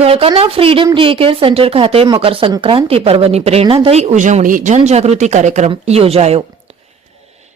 ધોળકાના freedom day care centre ખાતે મકર સંક્રાંતિ પર્વની પ્રેરણાદાયી ઉજવણી જનજાગૃતિ કાર્યક્રમ યોજાયો.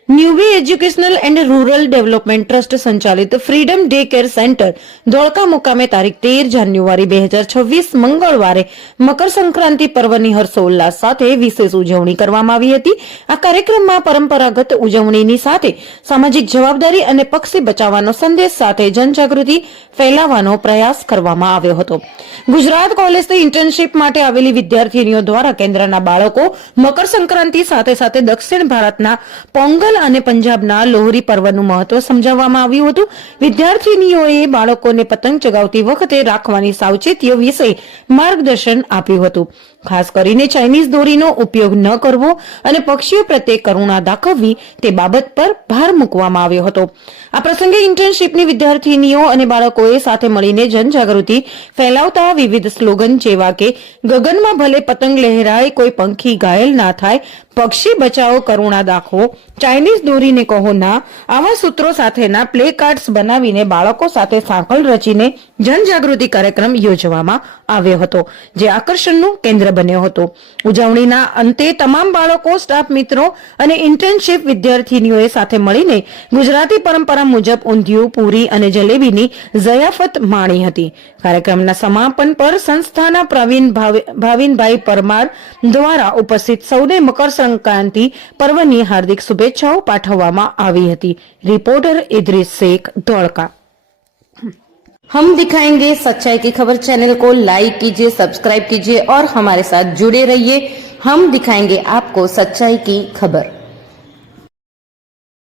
ન્યુવી educational and rural development trust સંચાલિત freedom day care centre Dholka મુકામે તારીખ 13 જાન્યુઆરી 2026 મંગળવારે મકર સંક્રાંતિ પર્વની હર્ષોલ્લાસ સાથે વિશેષ ઉજવણી કરવામાં આવી હતી. આ કાર્યક્રમમાં પરંપરાગત ઉજવણીની સાથે સામાજિક જવાબદારી અને પક્ષી બચાવવાનો સંદેશ સાથે જનજાગૃતિ ફેલાવવાનો પ્રયાસ કરવામાં આવ્યો હતો. ગુજરાત કોલેજથી ઇન્ટર્નશીપ માટે આવેલી વિદ્યાર્થીનીઓ દ્વારા કેન્દ્રના બાળકો મકર સંક્રાંતિ સાથે સાથે દક્ષિણ ભારતના પોંગલ અને પંજાબના લોહરી પર્વનું મહત્વ સમજાવવામાં આવ્યું હતું. વિદ્યાર્થીનીઓએ બાળકોને પતંગ ચગાવતી વખતે રાખવાની સાવચેતીઓ વિશે માર્ગદર્શન આપ્યું હતું. ખાસ કરીને ચાઇનીઝ દોરીનો ઉપયોગ ન કરવો અને પક્ષીઓ પ્રત્યે કરુણા દાખવવી તે બાબત પર ભાર મૂકવામાં આવ્યો હતો. આ પ્રસંગે ઇન્ટર્નશીપની વિદ્યાર્થીનીઓ અને બાળકોએ સાથે મળીને જનજાગૃતિ ફેલાવતા વિવિધ સ્લોગન જેવા કે ગગનમાં ભલે પતંગ લહેરાય, કોઈ પંખી ઘાયલ ના થાય, પક્ષી બચાવો, કરુણા દાખવો, ચાઇનીઝ દોરીને કહો ના, આવા સૂત્રો સાથેના પ્લે કાર્ડ્સ બનાવીને બાળકો સાથે સાંકળ રચીને જનજાગૃતિ કાર્યક્રમ યોજવામાં આવ્યો હતો, જે આકર્ષણનું કેન્દ્ર બન્યો હતો. ઉજવણીના અંતે તમામ બાળકો, સ્ટાફ મિત્રો અને ઇન્ટર્નશીપ વિદ્યાર્થીનીઓએ સાથે મળીને ગુજરાતી પરંપરા મુજબ ઊંધિયું, પૂરી અને જલેબીની ઝયાફત માણી હતી. કાર્યક્રમના સમાપન પર સંસ્થાના ભાવિનભાઈ પરમાર દ્વારા ઉપસ્થિત સૌને મકર संक्रांति पर्वनी हार्दिक शुभेच्छाओं पाठववामां आवी हती. रिपोर्टर इद्रिस शेख, धोळका. हम दिखाएंगे सच्चाई की खबर चैनल को लाइक कीजिए, सब्सक्राइब कीजिए और हमारे साथ जुड़े रहिए. हम दिखाएंगे आपको सच्चाई की खबर.